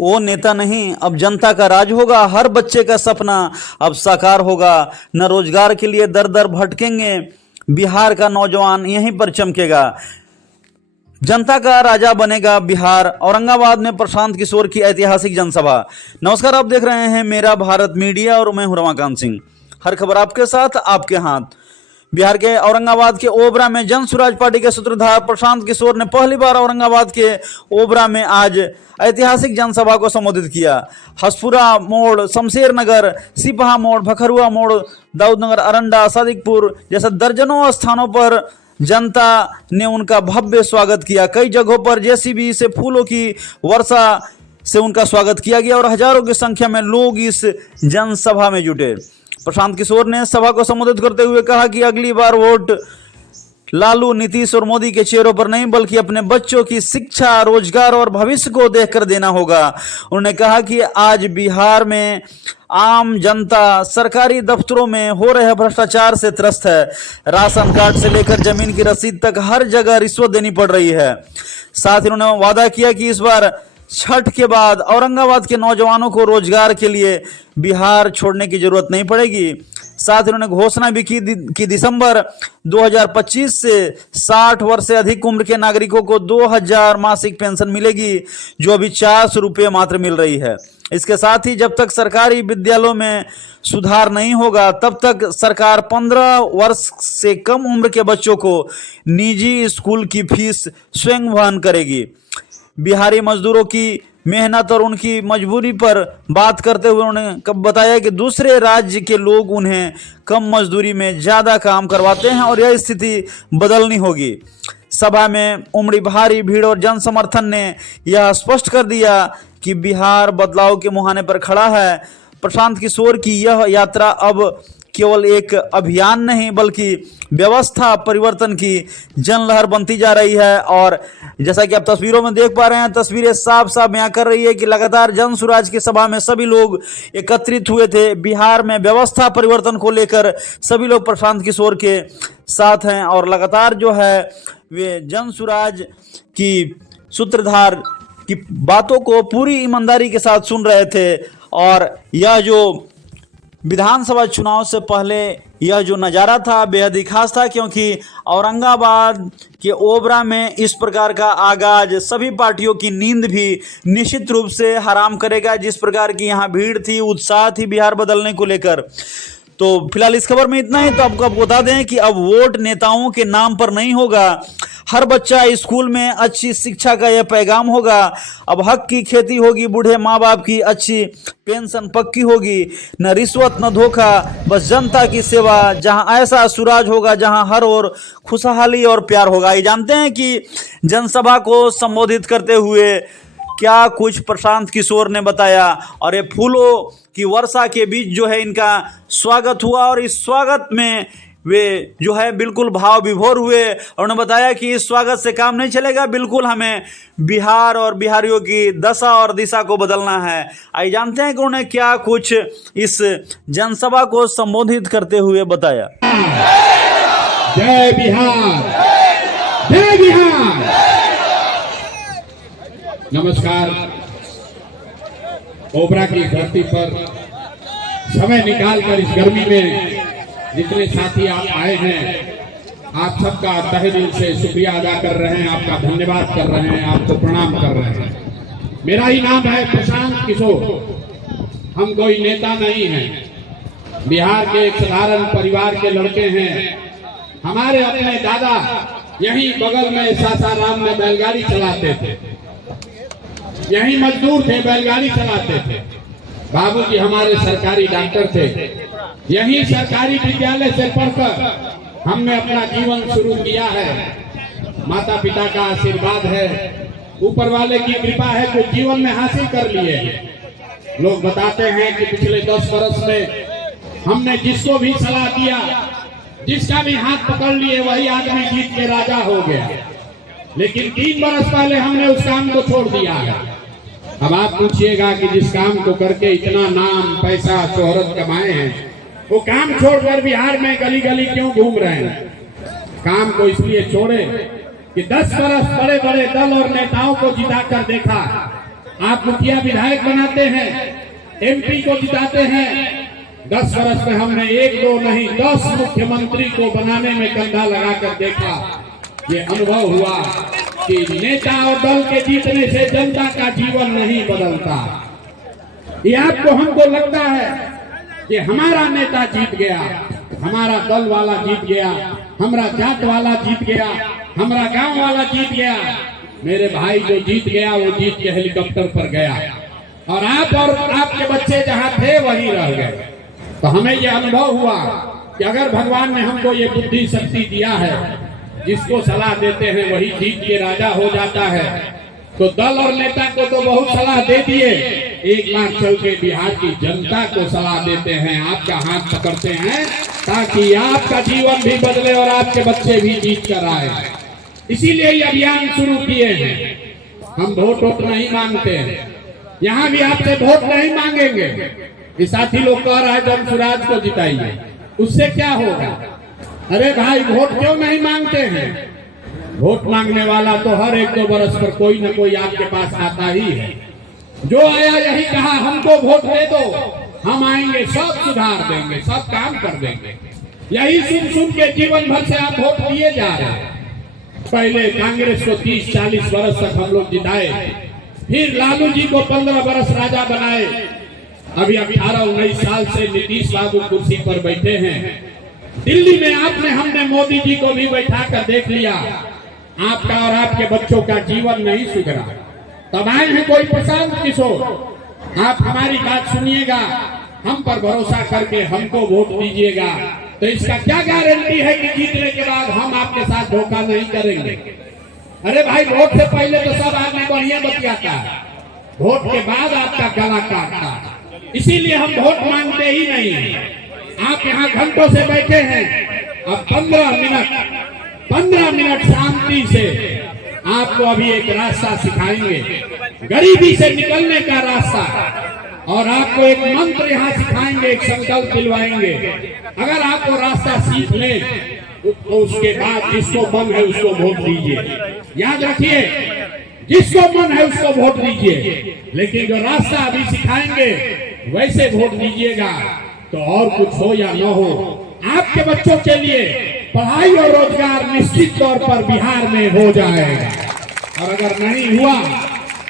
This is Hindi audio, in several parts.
वो नेता नहीं, अब जनता का राज होगा। हर बच्चे का सपना अब साकार होगा। न रोजगार के लिए दर दर भटकेंगे, बिहार का नौजवान यहीं पर चमकेगा। जनता का राजा बनेगा बिहार। औरंगाबाद में प्रशांत किशोर की ऐतिहासिक जनसभा। नमस्कार, आप देख रहे हैं मेरा भारत मीडिया और मैं हूं रमाकांत सिंह। हर खबर आपके साथ, आपके हाथ। बिहार के औरंगाबाद के ओबरा में जन स्वराज पार्टी के सूत्रधार प्रशांत किशोर ने पहली बार औरंगाबाद के ओबरा में आज ऐतिहासिक जनसभा को संबोधित किया। हसपुरा मोड़, शमशेर नगर, सिपहा मोड़, भखरुआ मोड़, दाऊदनगर, अरंडा, सादिकपुर जैसे दर्जनों स्थानों पर जनता ने उनका भव्य स्वागत किया। कई जगहों पर जेसीबी से फूलों की वर्षा से उनका स्वागत किया गया और हजारों की संख्या में लोग इस जनसभा में जुटे। प्रशांत किशोर ने सभा को संबोधित करते हुए कहा कि अगली बार वोट लालू, नीतीश और मोदी के चेहरों पर नहीं बल्कि अपने बच्चों की शिक्षा, रोजगार और भविष्य को देखकर देना होगा। उन्होंने कहा कि आज बिहार में आम जनता सरकारी दफ्तरों में हो रहे भ्रष्टाचार से त्रस्त है। राशन कार्ड से लेकर जमीन की रसीद तक हर जगह रिश्वत देनी पड़ रही है। साथ ही उन्होंने वादा किया कि इस बार छठ के बाद औरंगाबाद के नौजवानों को रोजगार के लिए बिहार छोड़ने की जरूरत नहीं पड़ेगी। साथ ही उन्होंने घोषणा भी की दिसंबर 2025 से 60 वर्ष से अधिक उम्र के नागरिकों को 2000 मासिक पेंशन मिलेगी, जो अभी 400 रुपये मात्र मिल रही है। इसके साथ ही जब तक सरकारी विद्यालयों में सुधार नहीं होगा तब तक सरकार 15 वर्ष से कम उम्र के बच्चों को निजी स्कूल की फीस स्वयं वहन करेगी। बिहारी मजदूरों की मेहनत और उनकी मजबूरी पर बात करते हुए उन्होंने बताया कि दूसरे राज्य के लोग उन्हें कम मजदूरी में ज़्यादा काम करवाते हैं और यह स्थिति बदलनी होगी। सभा में उमड़ी भारी भीड़ और जन समर्थन ने यह स्पष्ट कर दिया कि बिहार बदलाव के मुहाने पर खड़ा है। प्रशांत किशोर की यह यात्रा अब केवल एक अभियान नहीं बल्कि व्यवस्था परिवर्तन की जनलहर बनती जा रही है। और जैसा कि आप तस्वीरों में देख पा रहे हैं, तस्वीरें साफ साफ बयां कर रही है कि लगातार जन स्वराज की सभा में सभी लोग एकत्रित हुए थे। बिहार में व्यवस्था परिवर्तन को लेकर सभी लोग प्रशांत किशोर के साथ हैं और लगातार जो है वे जन स्वराज की सूत्रधार की बातों को पूरी ईमानदारी के साथ सुन रहे थे। और यह जो विधानसभा चुनाव से पहले यह जो नज़ारा था बेहद ही खास था, क्योंकि औरंगाबाद के ओबरा में इस प्रकार का आगाज सभी पार्टियों की नींद भी निश्चित रूप से हराम करेगा। जिस प्रकार की यहाँ भीड़ थी, उत्साह थी बिहार बदलने को लेकर। तो फिलहाल इस खबर में इतना ही। तो आपको बता दें कि अब वोट नेताओं के नाम पर नहीं होगा, हर बच्चा स्कूल में अच्छी शिक्षा का यह पैगाम होगा। अब हक की खेती होगी, बूढ़े माँ बाप की अच्छी पेंशन पक्की होगी, न रिश्वत न धोखा, बस जनता की सेवा। जहां ऐसा सुराज होगा जहां हर ओर खुशहाली और प्यार होगा। ये जानते हैं कि जनसभा को संबोधित करते हुए क्या कुछ प्रशांत किशोर ने बताया। और ये फूलों की वर्षा के बीच जो है इनका स्वागत हुआ और इस स्वागत में वे जो है बिल्कुल भाव विभोर हुए। और उन्होंने बताया कि इस स्वागत से काम नहीं चलेगा, बिल्कुल हमें बिहार और बिहारियों की दशा और दिशा को बदलना है। आइए जानते हैं कि उन्होंने क्या कुछ इस जनसभा को संबोधित करते हुए बताया। जय बिहार, जय बिहार। नमस्कार। ओबरा की धरती पर समय निकालकर इस गर्मी में जितने साथी आप आए हैं, आप सबका तहे दिल से शुक्रिया अदा कर रहे हैं, आपका धन्यवाद कर रहे हैं, आपको प्रणाम कर रहे हैं। मेरा ही नाम है प्रशांत किशोर। हम कोई नेता नहीं हैं, बिहार के एक साधारण परिवार के लड़के हैं। हमारे अपने दादा यहीं बगल में सासाराम में बैलगाड़ी चलाते थे, यहीं मजदूर थे, बैलगाड़ी चलाते थे। बाबूजी हमारे सरकारी डॉक्टर थे। यही सरकारी विद्यालय से पढ़कर हमने अपना जीवन शुरू किया है। माता पिता का आशीर्वाद है, ऊपर वाले की कृपा है जो जीवन में हासिल कर लिए। लोग बताते हैं कि पिछले 10 वर्ष में हमने जिसको भी सलाह दिया, जिसका भी हाथ पकड़ लिए, वही आदमी जीत के राजा हो गया। लेकिन 3 वर्ष पहले हमने उस काम को छोड़ दिया है। अब आप पूछिएगा कि जिस काम को करके इतना नाम, पैसा, शोहरत कमाए हैं, वो काम छोड़कर बिहार में गली गली क्यों घूम रहे हैं? काम को इसलिए छोड़े कि 10 बरस बड़े बड़े दल और नेताओं को जिताकर देखा, आप मुखिया विधायक बनाते हैं, एमपी को जिताते हैं। 10 वर्ष में हमने 1 2 नहीं 10 मुख्यमंत्री को बनाने में कंधा लगाकर देखा। ये अनुभव हुआ कि नेता और दल के जीतने से जनता का जीवन नहीं बदलता। ये आपको हमको लगता है कि हमारा नेता जीत गया, हमारा दल वाला जीत गया, हमारा जात वाला जीत गया, हमारा गांव वाला जीत गया। मेरे भाई जो जीत गया वो जीत के हेलीकॉप्टर पर गया और आप और आपके बच्चे जहां थे वहीं रह गए। तो हमें ये अनुभव हुआ कि अगर भगवान ने हमको ये बुद्धि शक्ति दिया है, जिसको सलाह देते हैं वही जीत के राजा हो जाता है, तो दल और नेता को तो बहुत सलाह दे दिए, एक बार चल के बिहार की जनता को सलाह देते हैं, आपका हाथ पकड़ते हैं ताकि आपका जीवन भी बदले और आपके बच्चे भी जीत कर आए। इसीलिए ये अभियान शुरू किए हैं। हम वोट नहीं मांगते हैं, यहाँ भी आपसे वोट नहीं मांगेंगे। ये साथी लोग कह रहा है जब सुराज को जिताइए, उससे क्या होगा? अरे भाई वोट क्यों नहीं मांगते हैं? वोट मांगने वाला तो हर 1-2 बरस पर कोई न कोई आपके पास आता ही है। जो आया यही कहा हमको वोट दे दो, हम आएंगे सब सुधार देंगे, सब काम कर देंगे। यही सुन के जीवन भर से आप वोट दिए जा रहे हैं। पहले कांग्रेस को 30-40 बरस तक हम लोग जिताए, फिर लालू जी को 15 बरस राजा बनाए। अभी 18-19 साल से नीतीश बाबू कुर्सी पर बैठे हैं। दिल्ली में हमने मोदी जी को भी बैठा कर देख लिया, आपका और आपके बच्चों का जीवन नहीं सुधरा। तब आए हैं कोई प्रशांत किशोर, आप हमारी बात सुनिएगा, हम पर भरोसा करके हमको वोट दीजिएगा। तो इसका क्या गारंटी है कि जीतने के बाद हम आपके साथ धोखा नहीं करेंगे? अरे भाई वोट से पहले तो सब आदमी बढ़िया बतियाता है, वोट के बाद आपका गला काटता है। इसीलिए हम वोट मांगते ही नहीं है। आप यहाँ घंटों से बैठे हैं, अब 15 मिनट शांति से आपको अभी एक रास्ता सिखाएंगे, गरीबी से निकलने का रास्ता, और आपको एक मंत्र यहाँ सिखाएंगे, एक संकल्प दिलवाएंगे। अगर आप वो रास्ता सीख लें तो उसके बाद जिसको मन है उसको वोट दीजिए। याद रखिए, जिसको मन है उसको वोट दीजिए, लेकिन जो रास्ता अभी सिखाएंगे वैसे वोट दीजिएगा। तो और कुछ हो या न हो, आपके बच्चों के लिए पढ़ाई और रोजगार निश्चित तौर पर बिहार में हो जाएगा। और अगर नहीं हुआ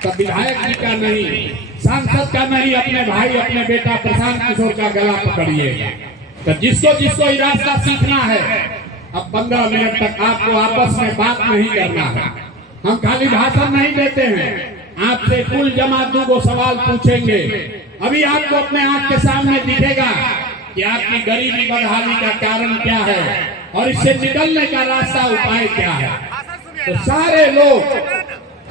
तो विधायक जी का नहीं, सांसद का नहीं, अपने भाई अपने बेटा प्रशांत किशोर का गला पकड़िएगा। तो जिसको ये रास्ता सीखना है, अब 15 मिनट तक आपको आपस में बात नहीं करना है। हम खाली भाषण नहीं देते हैं, आपसे कुल जमा 2 सवाल पूछेंगे। अभी आपको अपने आंख के सामने दिखेगा कि आपकी गरीबी बदहाली का कारण क्या है और इससे निकलने का रास्ता उपाय क्या है। तो सारे लोग,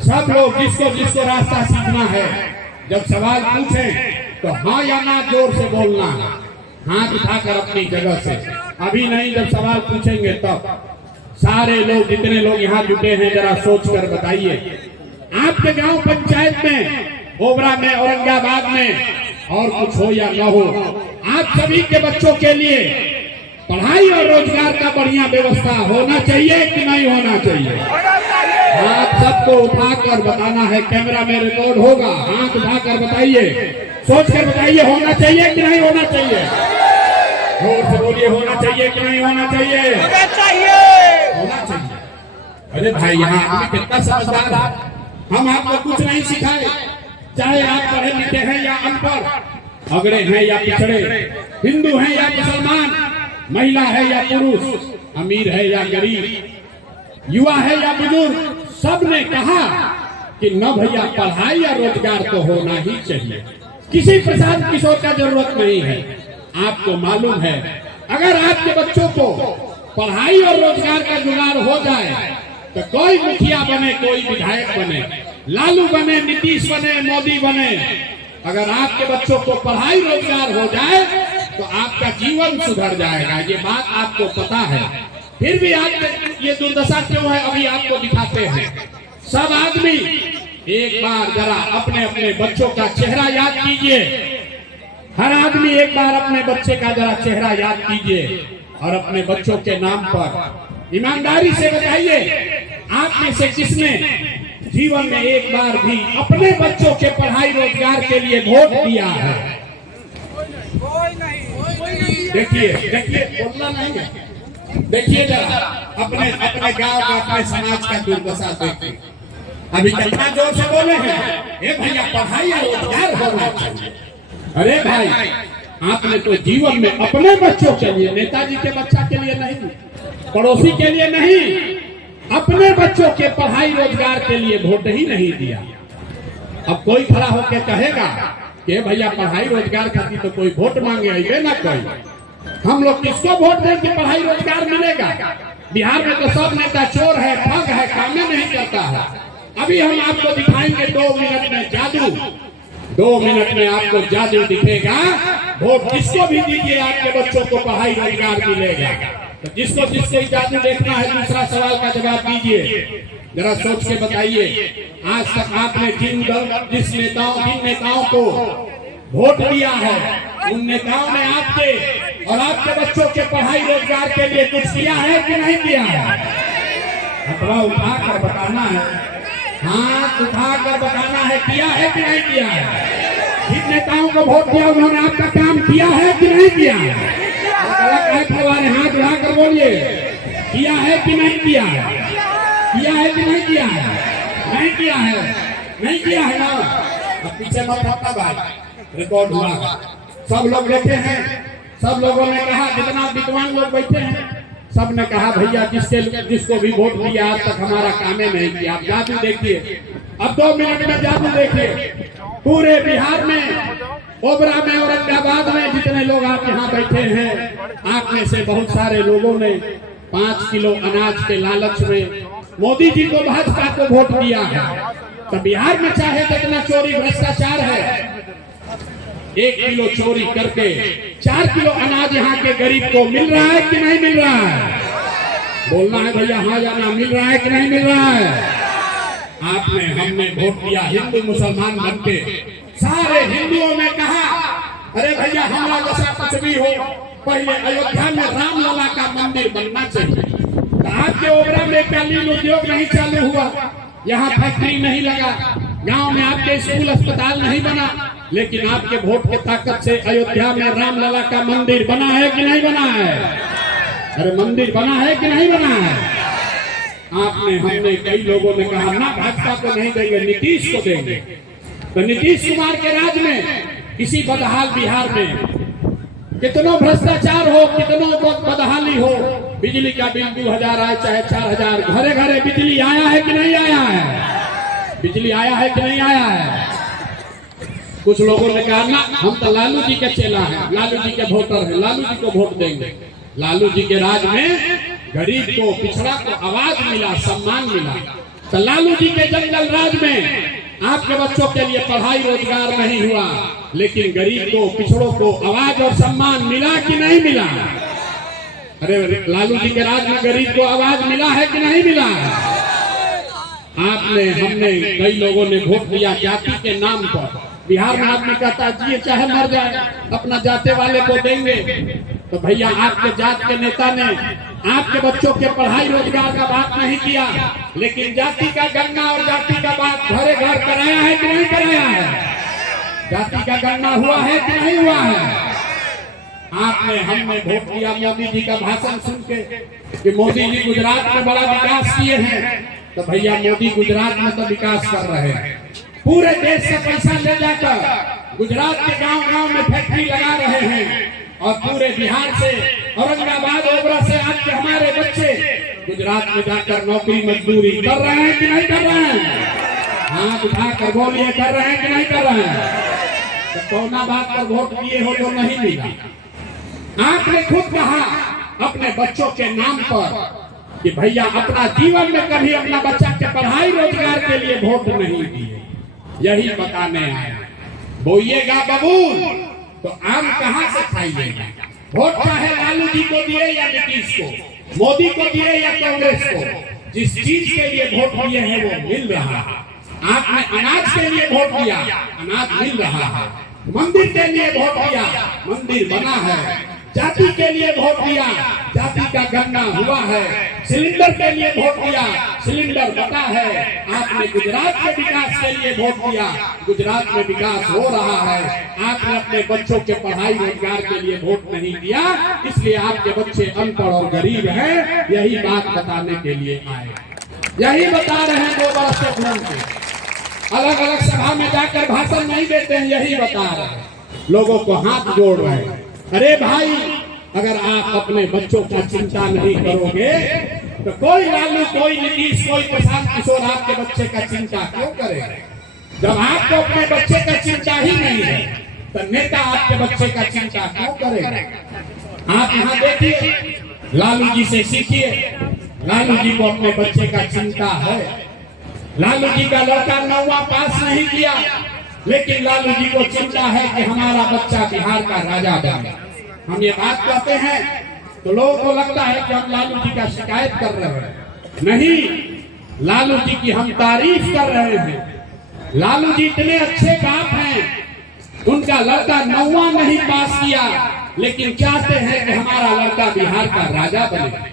सब लोग जिसको रास्ता सीखना है, जब सवाल पूछें तो हाँ या ना जोर से बोलना, हाथ उठाकर अपनी जगह से। अभी नहीं, जब सवाल पूछेंगे तब। सारे लोग, जितने लोग यहाँ जुटे हैं, जरा सोच कर बताइए, आपके गांव पंचायत में, ओबरा में, औरंगाबाद में, और कुछ हो या न हो, आप सभी के बच्चों के लिए पढ़ाई और रोजगार का बढ़िया व्यवस्था होना चाहिए कि नहीं होना चाहिए? हाथ सबको उठाकर बताना है, कैमरा में रिकॉर्ड होगा। हाथ उठाकर बताइए, सोच कर बताइए, होना चाहिए कि नहीं होना चाहिए? जोर से बोलिए, होना चाहिए कि नहीं होना चाहिए? होना चाहिए। अरे भाई, यहाँ आपने कितना समझदार है। हम आपको कुछ नहीं सिखाए, चाहे आप पढ़े लिखे हैं या अनपढ़, अगड़े हैं या पिछड़े, हिंदू हैं या मुसलमान, महिला है या पुरुष, अमीर है या गरीब, युवा है या बुजुर्ग, सब ने कहा कि न भैया, पढ़ाई या रोजगार तो होना ही चाहिए। किसी प्रशांत किशोर का जरूरत नहीं है। आपको मालूम है, अगर आपके बच्चों को पढ़ाई और रोजगार का जुगाड़ हो जाए तो कोई मुखिया बने, कोई विधायक बने, लालू बने, नीतीश बने, मोदी बने, अगर आपके बच्चों को पढ़ाई रोजगार हो जाए तो आपका जीवन सुधर जाएगा। ये बात आपको पता है। फिर भी आप ये दुर्दशा क्यों है, अभी आपको दिखाते हैं। सब आदमी एक बार जरा अपने अपने बच्चों का चेहरा याद कीजिए। हर आदमी एक बार अपने बच्चे का जरा चेहरा याद कीजिए और अपने बच्चों के नाम पर ईमानदारी से बताइए, आप में से किसने जीवन में एक बार भी अपने बच्चों के पढ़ाई रोजगार के लिए वोट दिया है? देखिए देखिए, बोलना नहीं है। देखिए जरा अपने अपने गांव का, अपने समाज का दुर्दशा देखिए। अभी कितना जोर से बोले हैं, ए भैया पढ़ाई और रोजगार होना चाहिए। अरे भाई, आपने तो जीवन में अपने बच्चों के लिए, नेताजी के बच्चा के लिए नहीं, पड़ोसी के लिए नहीं, अपने बच्चों के पढ़ाई रोजगार के लिए वोट ही नहीं दिया। अब कोई खड़ा होकर कहेगा कि भैया पढ़ाई रोजगार खातिर तो कोई वोट मांगे आइए ना कोई, हम लोग किसको वोट दें कि पढ़ाई रोजगार मिलेगा? बिहार में तो सब नेता चोर है, ठग है, कामें नहीं करता है। अभी हम आपको दिखाएंगे 2 मिनट में जादू। 2 मिनट में आपको जादू दिखेगा। वोट जिसको भी दीजिए आपके बच्चों को पढ़ाई रोजगार मिलेगा। तो जिसको जिसको जादू देखना है, दूसरा सवाल का जवाब दीजिए। जरा सोच के बताइए, आज तक आपने जिन नेताओं को वोट दिया है, उन नेताओं ने आपके और आपके बच्चों के पढ़ाई रोजगार के लिए कुछ किया है कि नहीं किया है? अथवा उठाकर बताना है, हाथ उठाकर बताना है, किया है कि नहीं किया है? जिन नेताओं को वोट दिया उन्होंने आपका काम किया है कि नहीं किया है? हाथ उठाकर बोलिए, किया है कि नहीं किया है? किया है कि नहीं किया है? नहीं किया है, नहीं किया है ना? अब पीछे मत हटना भाई, रिकॉर्ड हुआ, सब लोग देखे हैं। सब लोगों ने कहा, जितना विद्वान लोग बैठे हैं, सब ने कहा भैया जिसको भी वोट दिया आज तक हमारा कामे नहीं किया। आप जादू देखिए, अब 2 मिनट में जादू देखिए। पूरे बिहार में, ओबरा में, औरंगाबाद में जितने लोग आप यहाँ बैठे हैं, आप में से बहुत सारे लोगों ने 5 किलो अनाज के लालच में मोदी जी को, भाजपा को वोट दिया है। तो बिहार में चाहे जितना चोरी भ्रष्टाचार है, 1 किलो चोरी करके 4 किलो अनाज यहाँ के गरीब को मिल रहा है कि नहीं मिल रहा है? बोलना है भैया, हाँ या ना, मिल रहा है कि नहीं मिल रहा है? आपने, हमने वोट दिया हिंदू मुसलमान बनके। सारे हिंदुओं ने कहा, अरे भैया हमारा जैसा कुछ भी हो, पहले अयोध्या में रामलला का मंदिर बनना चाहिए। तो आपके ओबरा में कालीन उद्योग नहीं चालू हुआ, यहाँ फैक्ट्री नहीं लगा, गांव में आपके स्कूल अस्पताल नहीं बना, लेकिन आपके वोट के ताकत से अयोध्या में रामलला का मंदिर बना है कि नहीं बना है? अरे मंदिर बना है कि नहीं बना है? आपने, हमने, कई लोगों ने कहा ना भाजपा को नहीं देंगे, नीतीश को देंगे। तो नीतीश कुमार के राज में इसी बदहाल बिहार में कितनों भ्रष्टाचार हो, कितनों बदहाली हो, बिजली का बिल 2000 आए चाहे 4000, घरे घरे बिजली आया है कि नहीं आया है? बिजली आया है कि नहीं आया है? कुछ लोगों ने कहा ना हम तो लालू जी के चेला हैं, लालू जी के वोटर हैं, लालू जी को वोट देंगे। लालू जी के राज में गरीब को, पिछड़ा को आवाज मिला, सम्मान मिला। तो लालू जी के जंगल राज में आपके बच्चों के लिए पढ़ाई रोजगार नहीं हुआ, लेकिन गरीब को, पिछड़ों को आवाज और सम्मान मिला कि नहीं मिला? अरे लालू जी के राज में गरीब को आवाज मिला है कि नहीं मिला? आपने, हमने, कई लोगों ने वोट दिया जाति के नाम पर। बिहार में आदमी कहता जी चाहे मर जाए अपना जाते वाले को देंगे। तो भैया आपके जात के नेता ने आपके बच्चों के पढ़ाई रोजगार का बात नहीं किया, लेकिन जाति का गणना और जाति का बात घरे घर कराया है कि नहीं कराया है? जाति का गणना हुआ है कि नहीं हुआ है? आपने, हमने वोट दिया मोदी जी का भाषण सुन के कि मोदी जी गुजरात में बड़ा विकास किए हैं। तो भैया मोदी गुजरात में तो विकास कर रहे हैं, पूरे देश से पैसा ले जाकर गुजरात के गांव गांव में फैक्ट्री लगा रहे हैं, और पूरे बिहार से, औरंगाबाद, ओबरा से आपके हमारे बच्चे गुजरात में जाकर नौकरी मजदूरी कर रहे हैं कि नहीं कर रहे हैं? हाथ उठाकर बोलिए, कर रहे हैं कि नहीं कर रहे हैं? तो कौना बात पर वोट दिए हो जो नहीं मिला? आपने खुद कहा अपने बच्चों के नाम पर कि भैया अपना जीवन में कभी अपना बच्चा के पढ़ाई रोजगार के लिए वोट नहीं दिए। यही बताने आया, बोइएगा बबूल तो आम कहाँ से खाइएगा? वोट चाहे लालू जी को दिए या नीतीश को, मोदी को दिए या कांग्रेस को, जिस चीज के लिए वोट दिए हैं वो मिल रहा है। आपने अनाज के लिए वोट दिया, अनाज मिल रहा है। मंदिर के लिए वोट दिया, मंदिर बना है। जाति के लिए वोट दिया, जाति का गणना हुआ है, सिलेंडर के लिए वोट दिया, सिलेंडर बटा है। आपने गुजरात के विकास के लिए वोट दिया, गुजरात में विकास हो रहा है। आपने अपने बच्चों के पढ़ाई रोजगार के लिए वोट नहीं दिया, इसलिए आपके बच्चे अनपढ़ और गरीब हैं। यही बात बताने के लिए आए, यही बता रहे हैं। 2 वर्ष से घूम के अलग अलग सभा में जाकर भाषण नहीं देते हैं, यही बता रहे हैं, लोगों को हाथ जोड़ रहे हैं। अरे भाई, अगर आप अपने बच्चों की चिंता नहीं करोगे तो कोई लालू, कोई नीतीश, कोई प्रशांत किशोर आपके बच्चे का चिंता क्यों करेगा? जब आपको अपने बच्चे का चिंता ही नहीं है तो नेता आपके बच्चे का चिंता क्यों करेगा? आप यहाँ देखिए, लालू जी से सीखिए। लालू जी को अपने बच्चे का चिंता है। लालू जी का लड़का 9वां पास नहीं किया, लेकिन लालू जी को चिंता है कि हमारा बच्चा बिहार का राजा बने। हम ये बात कहते हैं तो लोगों को लगता है कि हम लालू जी का शिकायत कर रहे हैं। नहीं, लालू जी की हम तारीफ कर रहे हैं। लालू जी इतने अच्छे बाप हैं, उनका लड़का 9वां नहीं पास किया, लेकिन चाहते हैं कि हमारा लड़का बिहार का राजा बने।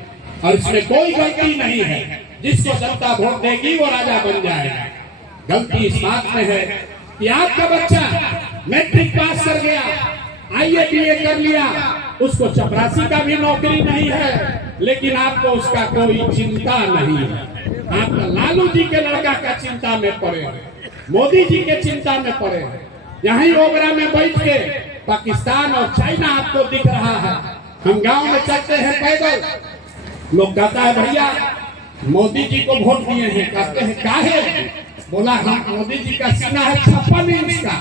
और इसमें कोई गलती नहीं है, जिसको जनता वोट देगी वो राजा बन जाएगा। गलती इस बात में है कि आपका बच्चा मैट्रिक पास कर गया, IABA कर लिया, उसको चपरासी का भी नौकरी नहीं है, लेकिन आपको उसका कोई चिंता नहीं है। आप लालू जी के लड़का का चिंता में पड़े हैं, मोदी जी के चिंता में पड़े हैं। यहीं ओबरा में बैठ के पाकिस्तान और चाइना आपको दिख रहा है। हम गांव में चलते हैं पैदल, लोग कहता है भैया मोदी जी को वोट दिए हैं, कहते हैं काहे? बोला हम मोदी जी का सीना है 56 इंच का।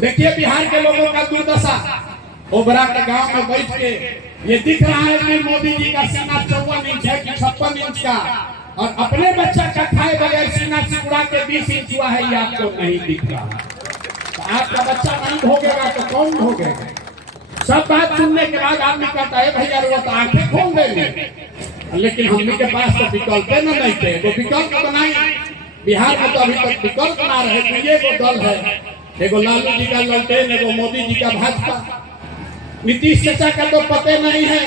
देखिए बिहार के लोगों का दुर्दशा। ओबरा के गांव में बैठ के ये दिख रहा है कि मोदी जी का सीना 54 इंच है कि 56 इंच का, और अपने बच्चा का खाए बगैर सीना चिपड़ा के 20 इंच हुआ है, ये आपको नहीं दिख रहा। तो आपका बच्चा नहीं भोगेगा तो कौन भोगेगा? सब बात सुनने के बाद आदमी कहता है भैया वो तो आंखें खोल देंगे, लेकिन हमने के पास तो विकल्प न नहीं थे। वो विकल्प बनाई, बिहार में तो अभी तक विकल्प बना रहे थे। ये वो दल है, एगो लालू जी का ललटेन, एगो मोदी जी का भाजपा। नीतीश चाचा का तो पता नहीं है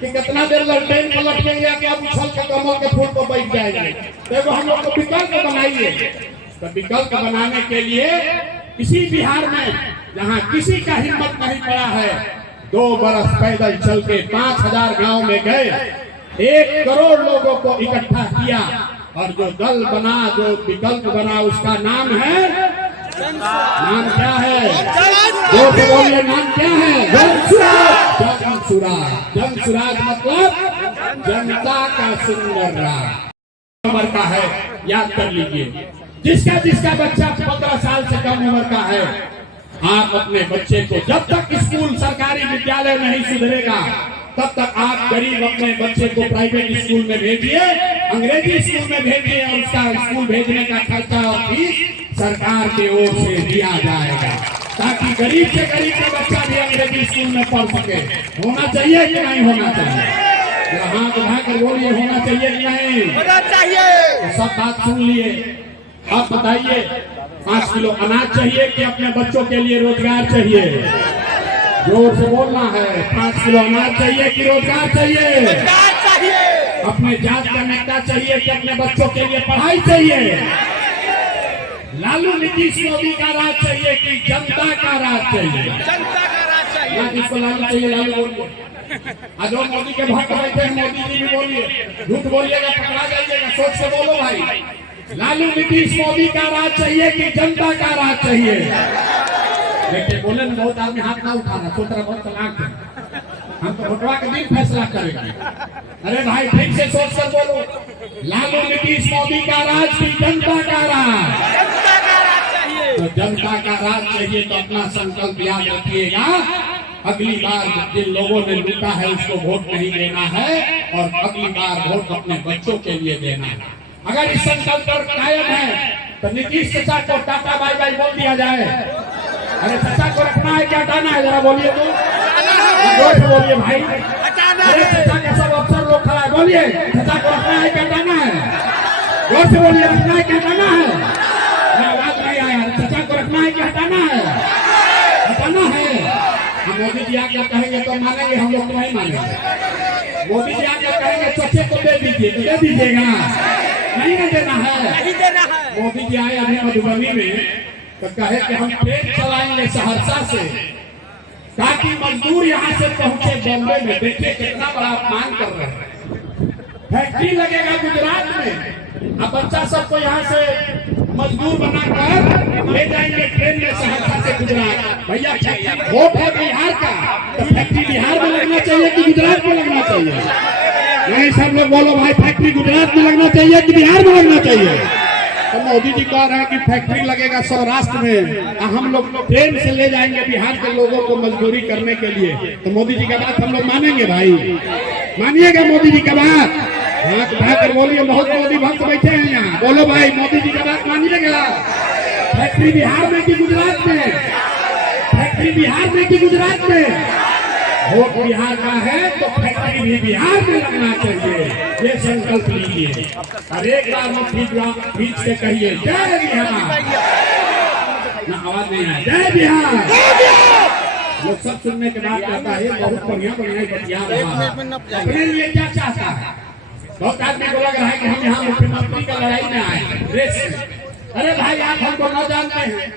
कि कितना देर ललटेन पलटेंगे कि अब उछल के कमल के फूल को बैठ जाएंगे। तो हम लोग को विकल्प बनाइए। तो विकल्प बनाने के लिए इसी बिहार में जहाँ किसी का हिम्मत नहीं पड़ा है, 2 बरस पैदल चल के 5000 गांव में गए, 1 करोड़ लोगों को इकट्ठा किया, और जो दल बना, जो विकल्प बना, उसका नाम है, नाम क्या है? जो बोलिए नाम क्या है? जनसुराज। जनसुराज, जनसुराज मतलब जनता का सुंदर राज। उम्र का है, याद कर लीजिए। जिसका जिसका बच्चा 15 साल से कम उम्र का है, आप अपने बच्चे को, जब तक स्कूल सरकारी विद्यालय नहीं सुधरेगा तब तक आप गरीब अपने बच्चे को प्राइवेट स्कूल में भेजिए, अंग्रेजी स्कूल में भेजिए, और उसका स्कूल भेजने का खर्चा और फीस सरकार की ओर से दिया जाएगा, ताकि गरीब से गरीब का बच्चा भी अंग्रेजी स्कूल में पढ़ सके। होना चाहिए कि नहीं होना चाहिए? हाथ उठाकर बोलिए, होना चाहिए कि नहीं होना चाहिए? तो सब बात सुन लिए। आप बताइए, 5 किलो अनाज चाहिए कि अपने बच्चों के लिए रोजगार चाहिए? जोर से बोलना है। 5 किलो अनाज चाहिए कि रोजगार चाहिए? रोजगार चाहिए। अपने जात का नेता चाहिए कि अपने बच्चों के लिए पढ़ाई चाहिए? लालू नीतीश मोदी का राज चाहिए कि जनता का राज चाहिए? जनता का राज चाहिए। जिसको लालू चाहिए लालू बोलिए। आज मोदी के भक्त बैठे हैं, मोदी जी भी बोलिए। झूठ बोलिएगा पकड़ा जाइएगा, सोच के बोलो भाई। लालू नीतीश मोदी का राज चाहिए कि जनता का राज चाहिए? देखिए बोले ना, बहुत आदमी हाथ ना उठाना, सोच रहा बहुत तलाक है, हम तो वोटवा के दिन फैसला करेंगे। अरे भाई ठीक से सोच कर बोलो, लालू नीतीश मोदी का राज की जनता का राज? जनता का राज चाहिए। तो जनता का राज चाहिए तो अपना संकल्प याद रखिएगा, अगली बार जिन लोगों ने लूटा है उसको वोट नहीं देना है, और अगली बार वोट अपने बच्चों के लिए देना है। अगर इस संकल्प पर कायम है तो नीतीश चाचा को टाटा बाय बाय बोल दिया जाए। अरे चाचा को रखना है क्या हटाना है? जरा बोलिए तो, जोर से बोलिए भाई। अरे चाचा के सब अफसर लोग खड़ा है, बोलिए चाचा को रखना है क्या हटाना है? जोर से बोलिए, रखना है क्या हटाना है? आवाज नहीं आया। चाचा को रखना है क्या हटाना है? हटाना है। हम मोदी जी आके कहेंगे तो मानेंगे, हम लोग तो नहीं मानेंगे। मोदी जी आके कहेंगे चचे को दे दीजिए, तो दे दीजिएगा? नहीं ना देना है। मोदी जी आए अभी मधुबनी में तो कहे कि हम ट्रेन चलाएंगे सहरसा से ताकि मजदूर यहाँ से पहुंचे बॉम्बे में। देखिए कितना बड़ा अपमान कर रहे हैं। फैक्ट्री लगेगा गुजरात में, अब बच्चा सबको यहाँ से मजदूर बनाकर ले जाएंगे ट्रेन में सहरसा से गुजरात। भैया वोट है बिहार का, तो फैक्ट्री बिहार में लगना चाहिए कि गुजरात में लगना चाहिए? नहीं, सब लोग बोलो भाई, फैक्ट्री गुजरात में लगना चाहिए कि बिहार में लगना चाहिए? तो मोदी जी कह रहे हैं कि फैक्ट्री लगेगा सौराष्ट्र में, हम लोग ट्रेन से ले जाएंगे बिहार के लोगों को मजदूरी करने के लिए। तो मोदी जी का बात हम लोग मानेंगे भाई? मानिएगा मोदी जी का बात? हाँ तो भाई बोलिए, बहुत मोदी भक्त बैठे हैं यहाँ, बोलो भाई मोदी जी का बात मानिएगा? फैक्ट्री बिहार में कि गुजरात में? फैक्ट्री बिहार में कि गुजरात में? वोट बिहार का है तो फैक्ट्री भी बिहार में लगना चाहिए, ये संकल्प लीजिए। और एक बार हम बीच से कहिए जय बिहार। ना आवाज नहीं आए, जय बिहार। लोग सब सुनने के बाद कहता है बहुत बढ़िया बढ़िया बतिया रहा है, अपने लिए क्या चाहता है? बहुत आदमी को लग रहा है कि हम यहाँ मुख्यमंत्री का लड़ाई में आए रेस में। अरे भाई आप हमको न जानते हैं,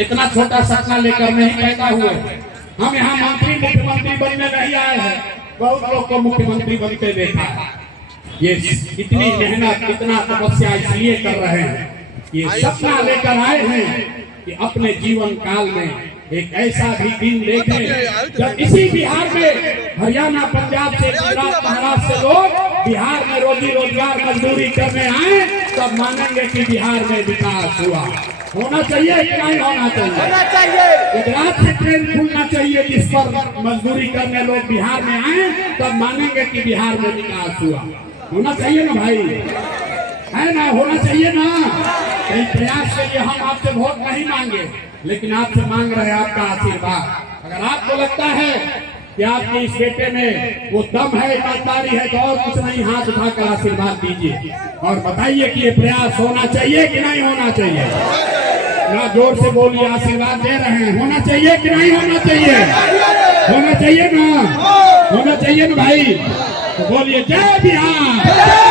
इतना छोटा सपना लेकर नहीं पैदा हुए। हम यहाँ मंत्री मुख्यमंत्री बनने नहीं आए हैं, बहुत लोग को मुख्यमंत्री बनते देखा है। ये इतनी मेहनत इतना तपस्या इसलिए कर रहे हैं, ये सपना लेकर आए हैं कि अपने जीवन काल में एक ऐसा भी दिन देखें जब इसी बिहार में हरियाणा पंजाब से गुजरात महाराष्ट्र से लोग बिहार में रोजी रोजगार मजदूरी करने आए, तब मानेंगे कि बिहार में विकास हुआ। होना चाहिए कि नहीं होना चाहिए? गुजरात से ट्रेन खुलना चाहिए जिस पर मजदूरी करने लोग बिहार में आए, तब मानेंगे कि बिहार में विकास हुआ। होना चाहिए ना भाई? है ना? होना चाहिए ना? कई प्रयास के लिए हम आपसे वोट नहीं मांगे, लेकिन आपसे मांग रहे हैं आपका आशीर्वाद। अगर आपको लगता है कि आपके इस बेटे में वो दम है, ईमानदारी है, तो और कुछ नहीं, हाथ उठाकर आशीर्वाद दीजिए और बताइए कि ये प्रयास होना चाहिए कि नहीं होना चाहिए? ना जोर से बोलिए, आशीर्वाद दे रहे हैं। होना चाहिए कि नहीं होना चाहिए? होना चाहिए ना? होना चाहिए ना भाई? तो बोलिए जय बिहार।